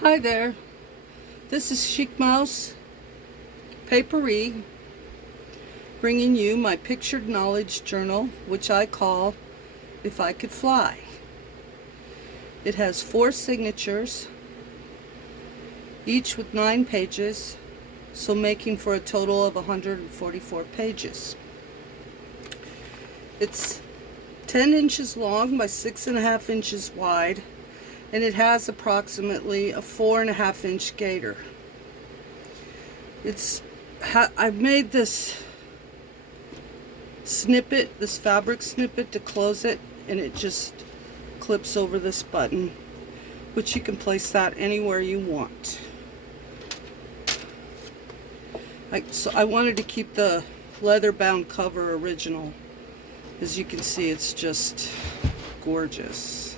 Hi there, this is ChicMousePaperie bringing you my pictured knowledge journal, which I call If I Could Fly. It has 4 signatures, each with 9 pages, so making for a total of 144 pages. It's 10 inches long by 6.5 inches wide, and it has approximately a 4.5 inch gaiter. I've made this snippet, this fabric snippet, to close it, and it just clips over this button, which you can place that anywhere you want. So I wanted to keep the leather bound cover original. As you can see, it's just gorgeous.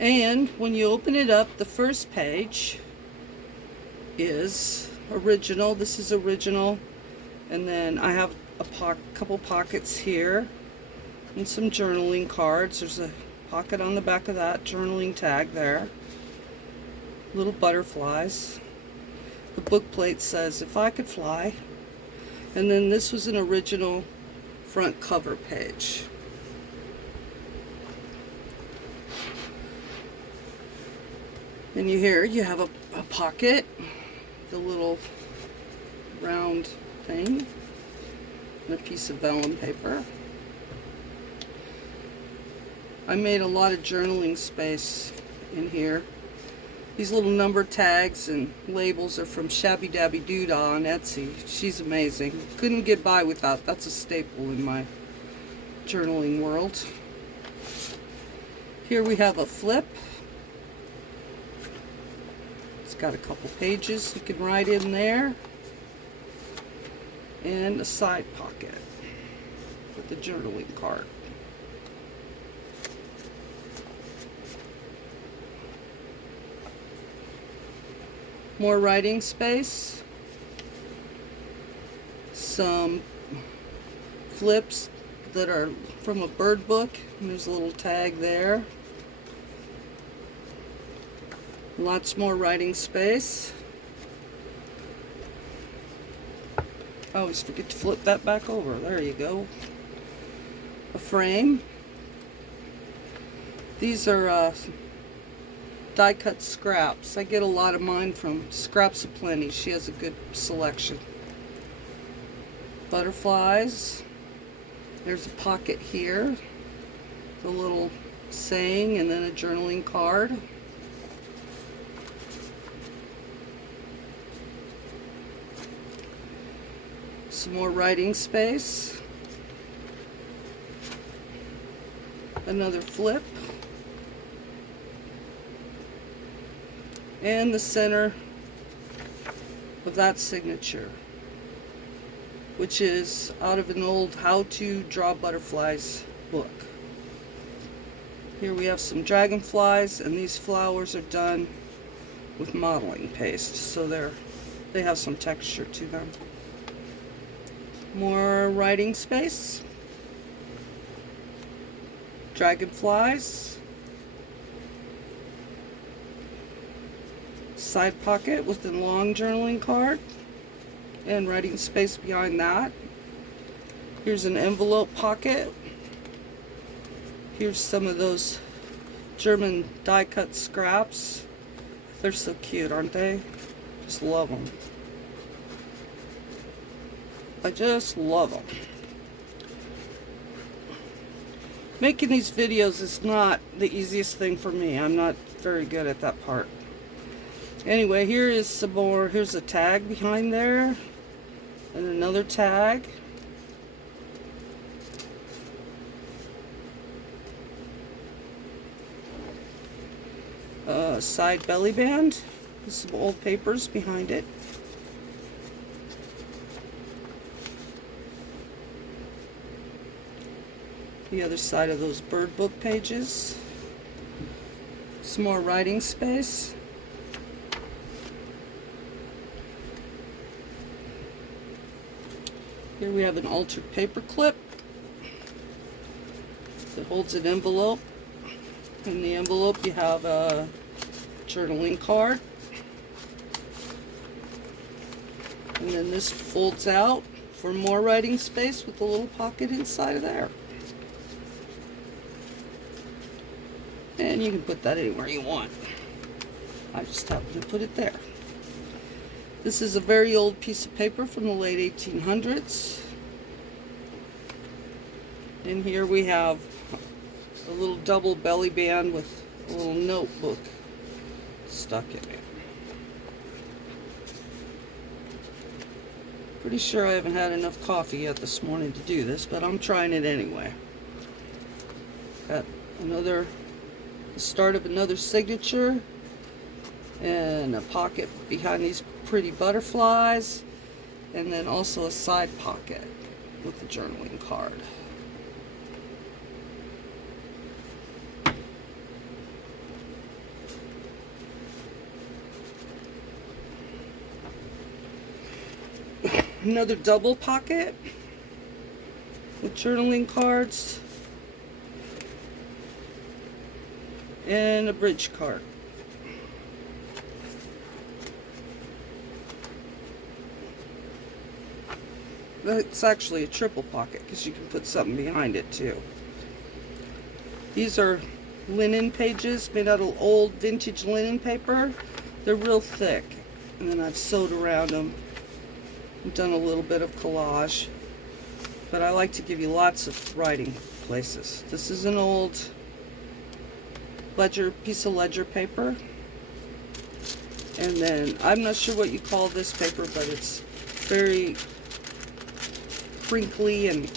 And when you open it up, the first page is original. This is original. And then I have a couple pockets here and some journaling cards. There's a pocket on the back of that, journaling tag there. Little butterflies. The book plate says, "If I Could Fly." And then this was an original front cover page. And you have a pocket, the little round thing, and a piece of vellum paper. I made a lot of journaling space in here. These little number tags and labels are from ShabbyDabbyDooDah on Etsy. She's amazing. Couldn't get by without. That's a staple in my journaling world. Here we have a flip. It's got a couple pages you can write in there, and a side pocket with the journaling card. More writing space, some flips that are from a bird book, and there's a little tag there. Lots more writing space. I always forget to flip that back over. There you go. A frame. These are die cut scraps. I get a lot of mine from ScrapsAPlenty. She has a good selection. Butterflies. There's a pocket here. The little saying, and then a journaling card. Some more writing space. Another flip. And the center of that signature, which is out of an old How to Draw Butterflies book. Here we have some dragonflies, and these flowers are done with modeling paste, so they have some texture to them. More writing space. Dragonflies. Side pocket with a long journaling card and writing space behind that. Here's an envelope pocket. Here's some of those German die cut scraps. They're so cute, aren't they? Just love them. I just love them. Making these videos is not the easiest thing for me. I'm not very good at that part. Anyway, here is some more. Here's a tag behind there, and another tag. Side belly band with some old papers behind it. The other side of those bird book pages. Some more writing space. Here we have an altered paper clip that holds an envelope. In the envelope you have a journaling card. And then this folds out for more writing space with a little pocket inside of there. And you can put that anywhere you want. I just happen to put it there. This is a very old piece of paper from the late 1800s. And here we have a little double belly band with a little notebook stuck in it. Pretty sure I haven't had enough coffee yet this morning to do this, but I'm trying it anyway. Got the start of another signature and a pocket behind these pretty butterflies, and then also a side pocket with the journaling card. Another double pocket with journaling cards and a bridge card. It's actually a triple pocket because you can put something behind it too. These are linen pages made out of old vintage linen paper. They're real thick, and then I've sewed around them. I've done a little bit of collage, but I like to give you lots of writing places. This is an old piece of ledger paper, and then I'm not sure what you call this paper, but it's very crinkly and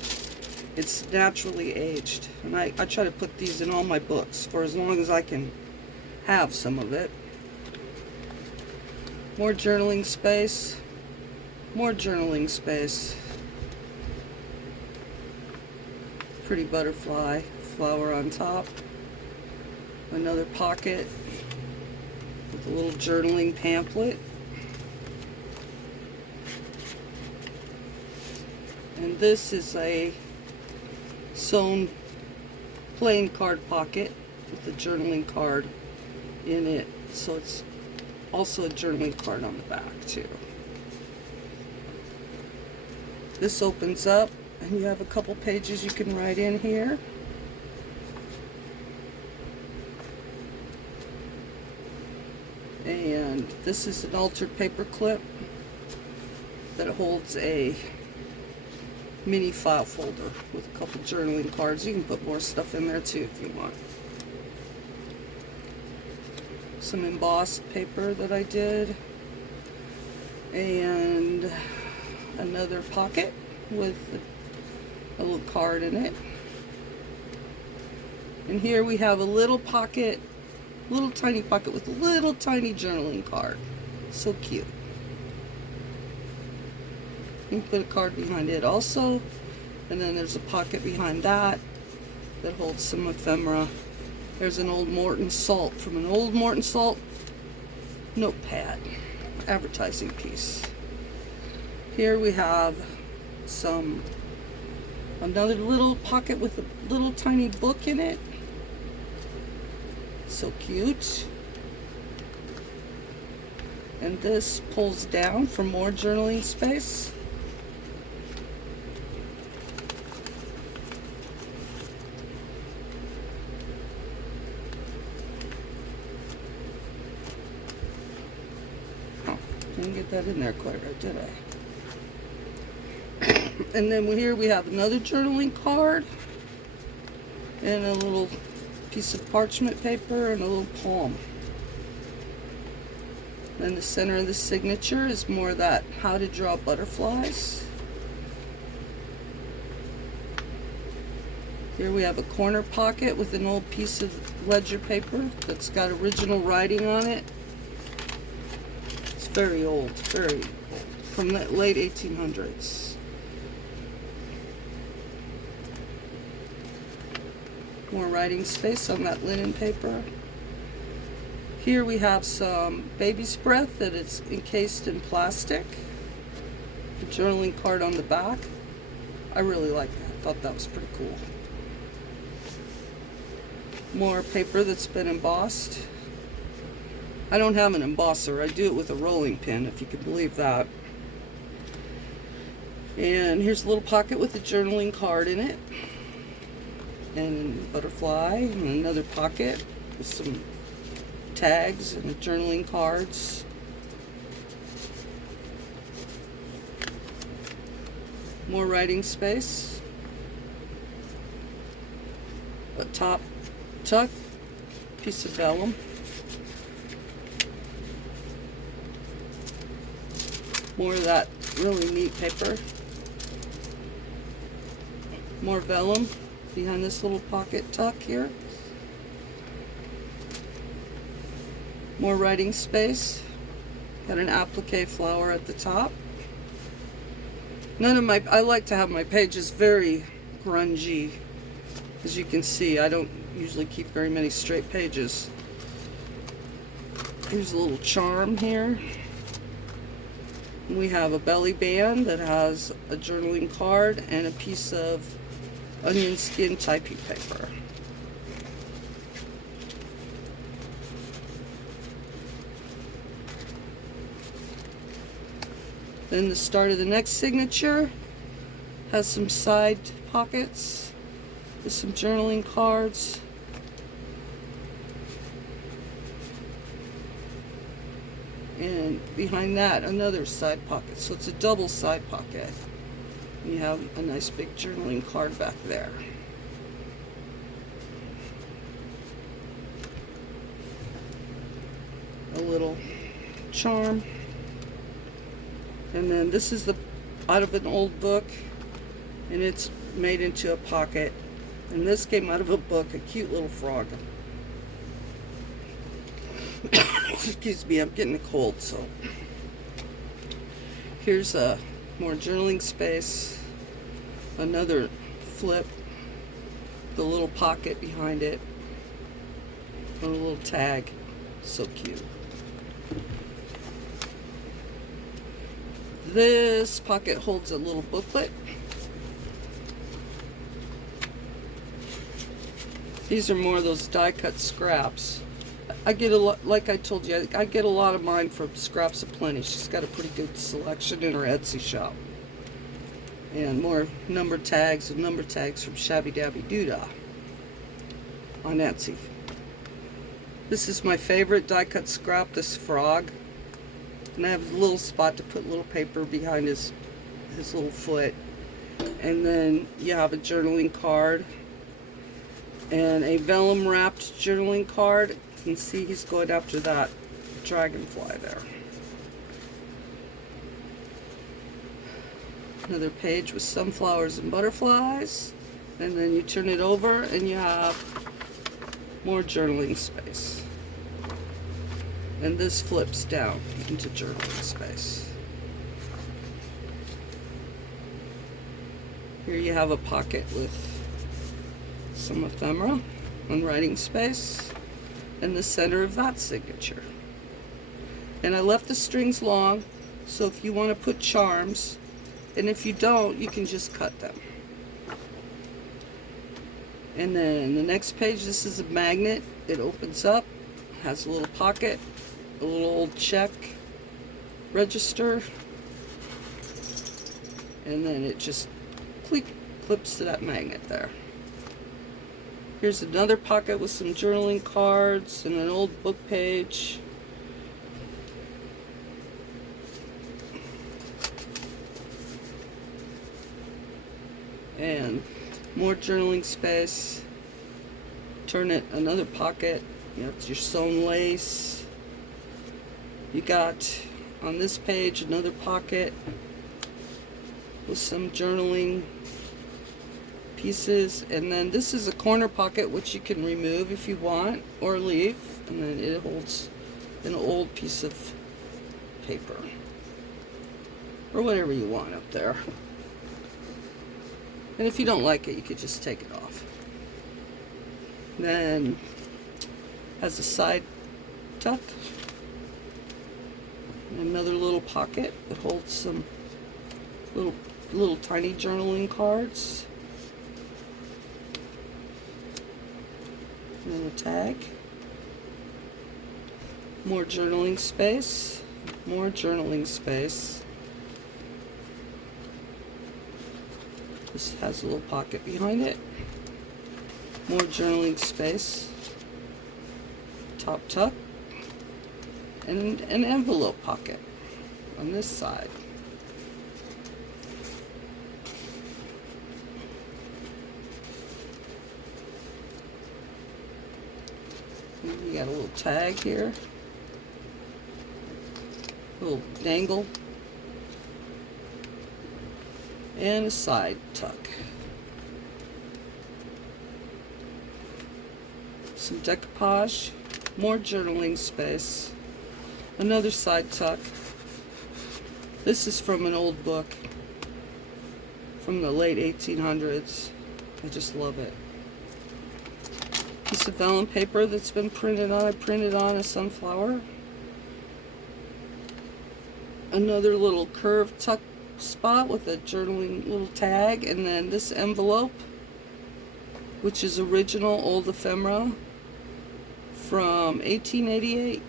it's naturally aged, and I try to put these in all my books for as long as I can have some of it. More journaling space. More journaling space. Pretty butterfly flower on top. Another pocket with a little journaling pamphlet. And this is a sewn plain card pocket with a journaling card in it. So it's also a journaling card on the back too. This opens up and you have a couple pages you can write in here. And this is an altered paper clip that holds a mini file folder with a couple journaling cards. You can put more stuff in there too if you want. Some embossed paper that I did. And another pocket with a little card in it. And here we have a little pocket, little tiny pocket with a little tiny journaling card. So cute. You can put a card behind it also. And then there's a pocket behind that that holds some ephemera. There's an old Morton Salt from an old Morton Salt notepad advertising piece. Here we have another little pocket with a little tiny book in it. So cute. And this pulls down for more journaling space. Oh, didn't get that in there quite right, did I? And then here we have another journaling card and a little piece of parchment paper and a little poem. Then the center of the signature is more of that how to draw butterflies. Here we have a corner pocket with an old piece of ledger paper that's got original writing on it. It's very old, from the late 1800s. More writing space on that linen paper. Here we have some baby's breath that is encased in plastic. A journaling card on the back. I really like that. I thought that was pretty cool. More paper that's been embossed. I don't have an embosser. I do it with a rolling pin, if you can believe that. And here's a little pocket with a journaling card in it. And a butterfly, and another pocket with some tags and journaling cards. More writing space. A top tuck, piece of vellum. More of that really neat paper. More vellum behind this little pocket tuck here. More writing space. Got an applique flower at the top. I like to have my pages very grungy. As you can see, I don't usually keep very many straight pages. Here's a little charm here. We have a belly band that has a journaling card and a piece of onion skin typing paper. Then the start of the next signature has some side pockets with some journaling cards. And behind that, another side pocket. So it's a double side pocket. You have a nice big journaling card back there. A little charm. And then this is out of an old book, and it's made into a pocket. And this came out of a book, a cute little frog. Excuse me, I'm getting a cold, so. Here's a more journaling space, another flip, the little pocket behind it, and a little tag. So cute. This pocket holds a little booklet. These are more of those die cut scraps. I get a lot, like I told you, I get a lot of mine from ScrapsAPlenty. She's got a pretty good selection in her Etsy shop. And more number tags from ShabbyDabbyDooDah on Etsy. This is my favorite die cut scrap, this frog. And I have a little spot to put little paper behind his little foot. And then you have a journaling card and a vellum wrapped journaling card. You can see he's going after that dragonfly there. Another page with sunflowers and butterflies. And then you turn it over and you have more journaling space. And this flips down into journaling space. Here you have a pocket with some ephemera and writing space in the center of that signature. And I left the strings long, so if you want to put charms, and if you don't, you can just cut them. And then the next page, this is a magnet. It opens up, has a little pocket, a little old check register, and then it just clips to that magnet there. Here's another pocket with some journaling cards and an old book page. And more journaling space. Turn it another pocket. You know, it's your sewn lace. You got on this page another pocket with some journaling pieces, and then this is a corner pocket which you can remove if you want or leave, and then it holds an old piece of paper or whatever you want up there. And if you don't like it, you could just take it off. Then has a side tuck, and another little pocket that holds some little little tiny journaling cards. And then the tag. More journaling space. More journaling space. This has a little pocket behind it. More journaling space. Top tuck. And an envelope pocket on this side. And you got a little tag here. A little dangle. And a side tuck. Some decoupage. More journaling space. Another side tuck. This is from an old book from the late 1800s. I just love it. Piece of vellum paper that's been printed on. I printed on a sunflower. Another little curved tuck spot with a journaling little tag, and then this envelope, which is original old ephemera from 1888.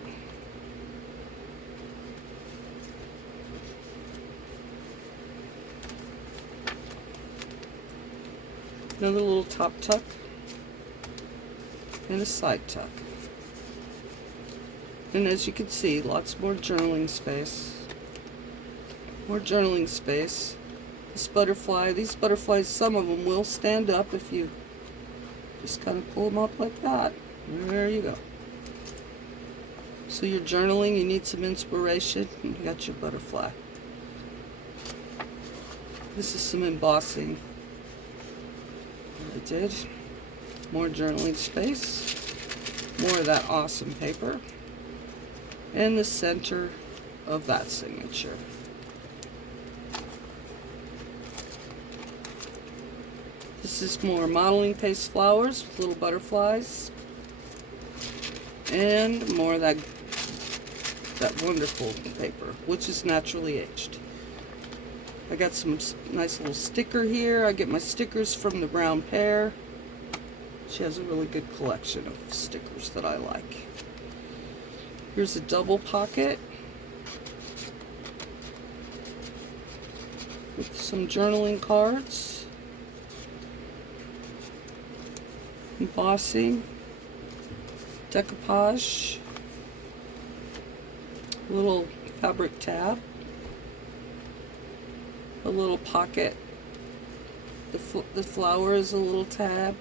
Another little top tuck and a side tuck. And as you can see, lots more journaling space. More journaling space. This butterfly, these butterflies, some of them will stand up if you just kind of pull them up like that. There you go. So you're journaling, you need some inspiration, and you got your butterfly. This is some embossing I did. More journaling space. More of that awesome paper. And the center of that signature. This is more modeling paste flowers with little butterflies. And more of that wonderful paper, which is naturally aged. I got some nice little sticker here. I get my stickers from TheBrownPear. She has a really good collection of stickers that I like. Here's a double pocket with some journaling cards, embossing, decoupage, a little fabric tab, a little pocket. The flower is a little tag,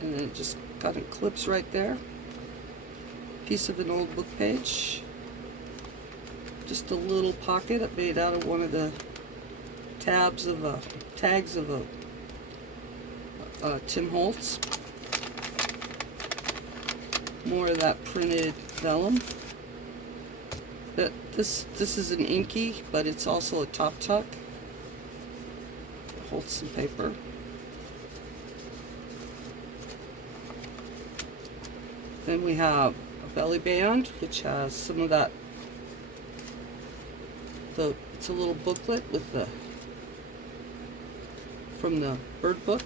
and it just kind of clips right there. Piece of an old book page. Just a little pocket made out of one of the tags of a Tim Holtz. More of that printed vellum. This is an inky, but it's also a top tuck. Holds some paper. Then we have a belly band, which has some of that. It's a little booklet with from the bird book.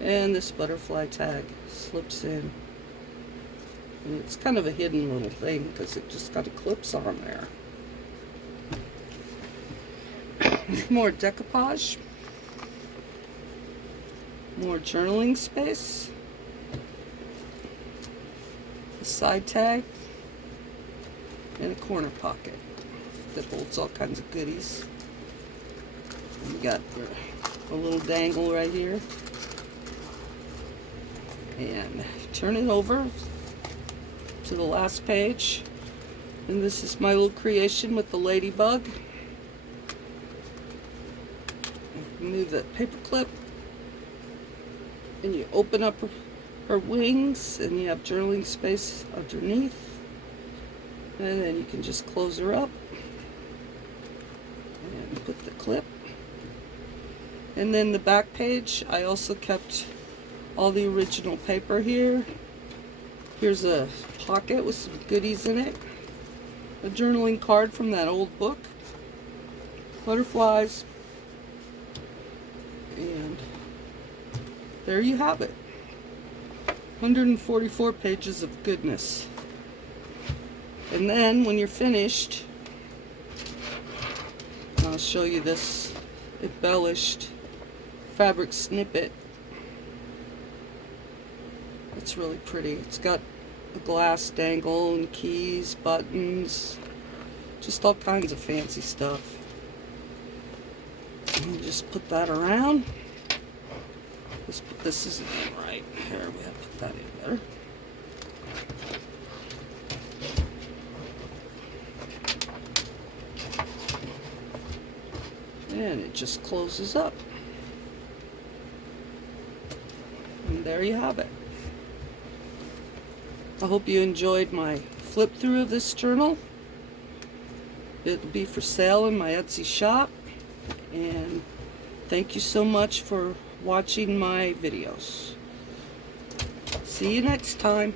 And this butterfly tag slips in. And it's kind of a hidden little thing because it just kind of clips on there. More decoupage. More journaling space. A side tag. And a corner pocket that holds all kinds of goodies. And we got a little dangle right here. And turn it over to the last page. And this is my little creation with the ladybug. Move that paper clip. And you open up her wings, and you have journaling space underneath. And then you can just close her up. And put the clip. And then the back page, I also kept all the original paper here. Here's a pocket with some goodies in it. A journaling card from that old book. butterflies, and there you have it. 144 pages of goodness. And then when you're finished, I'll show you this embellished fabric snippet. It's really pretty. It's got a glass dangle and keys, buttons, just all kinds of fancy stuff. And you just put that around. Let's put this isn't in right. Here, we have to put that in better. And it just closes up. And there you have it. I hope you enjoyed my flip through of this journal. It'll be for sale in my Etsy shop. And thank you so much for watching my videos. See you next time.